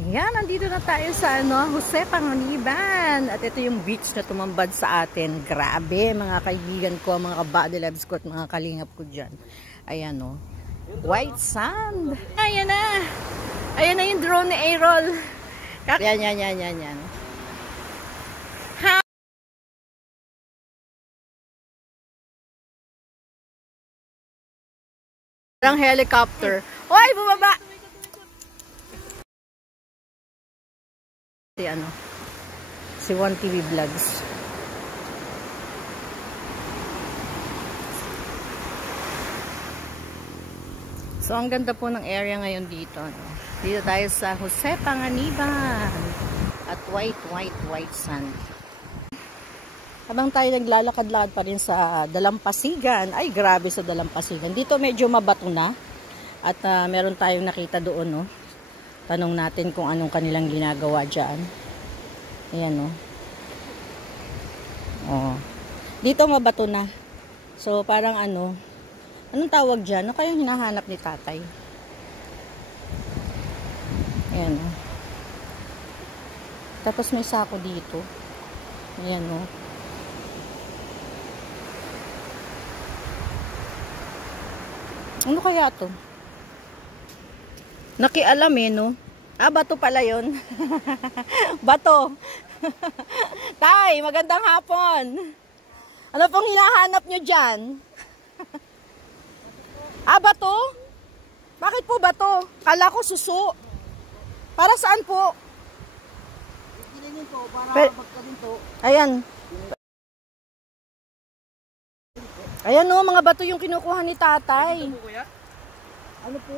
Ayan, nandito na tayo sa Jose Panganiban. At ito yung beach na tumambad sa atin. Grabe, mga kaibigan ko, mga ka-body loves ko at mga kalingap ko dyan. Ayan o. White sand. Ayan na. Ayan na yung drone ni Aerol. Yan. Parang helicopter. Hoy, bumaba! Si One TV Vlogs. So, ang ganda po ng area ngayon dito. Dito tayo sa Jose Panganiban. At white sand. Habang tayo naglalakad-lakad pa rin sa Dalampasigan. Ay, grabe sa Dalampasigan. Dito medyo mabato na. At meron tayong nakita doon, no? Tanong natin kung anong kanilang ginagawa dyan. Ayan, no? Oh. Dito mabato na. So, parang anong tawag dyan? Ano kayang hinahanap ni tatay? Ayan, no? Tapos may sako dito. Ayan, no? Ano kaya to? Nakialam no? Bato pala yun. Bato. Tay, magandang hapon. Ano pong hinahanap nyo dyan? Bato? Bakit po bato? Kala ko suso. Para saan po? Kilingin po, para magkaginto. Ayan. Ayan no, mga bato yung kinukuha ni tatay. Ano po?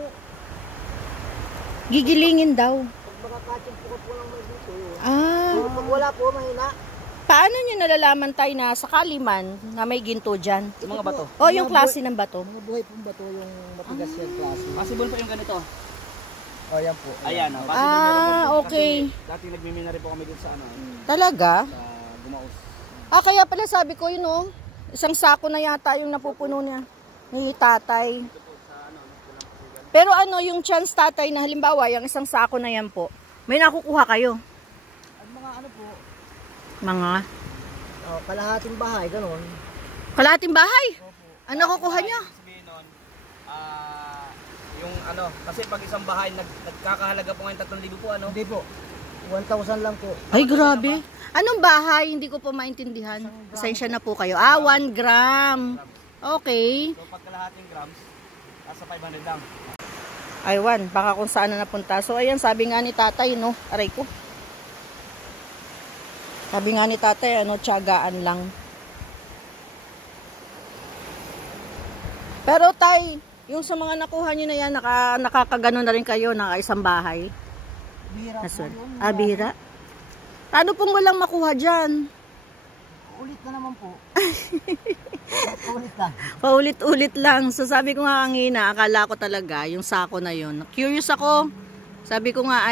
Gigilingin daw. Pag makakaching po lang may dito. Pag wala po, mahina. Paano nyo nalalaman tayo na sakali man na may ginto dyan? Yung mga bato. O, yung klase ng bato? Mga buhay pong bato, yung matigas yan klase. Possible po yung ganito. Yan po. Ayan. Okay. Dati nagmiminari po kami dito sa Talaga? sa Gumaos. Kaya pala sabi ko yun isang sako na yata yung napupuno niya ni tatay. Pero yung chance tatay na halimbawa, yung isang sako na yan po, may nakukuha kayo? At mga po? Mga? Kalahating bahay, gano'n. Kalahating bahay? Ano nakukuha nyo? Sabihin nun, yung kasi pag isang bahay, nagkakahalaga po ngayon 3,000 po, Hindi po. 1,000 lang po. Ay, grabe. Anong bahay? Hindi ko po maintindihan. Pasensya na po kayo. 1 gram. Okay. So, pag kalahating grams, nasa 500 lang. Aywan, baka kung saan na napunta. So, ayan, sabi nga ni tatay, aray ko. Sabi nga ni tatay, tiyagaan lang. Pero tay, yung sa mga nakuha nyo na yan, nakakagano na rin kayo, naka isang bahay. Bira po yun. Bira? Paano pong walang makuha dyan? Ulit na naman po. Ulit lang. Paulit-ulit lang. So sabi ko nga kanina, akala ko talaga yung sako na yun. Curious ako. Sabi ko nga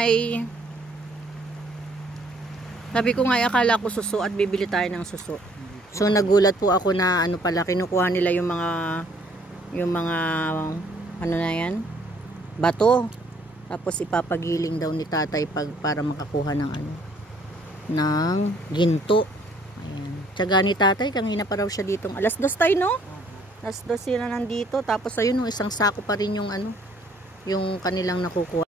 akala ko suso at bibili tayo ng suso. So nagulat po ako na pala kinukuha nila yung mga na yan? Bato. Tapos ipapagiling daw ni tatay para makakuha ng ginto. Ayan. Tiyaga ni tatay, kanina pa raw siya ditong alas 2 tayo, no? Alas 2 sila nandito. Tapos ayun, isang sako pa rin yung kanilang nakukuha.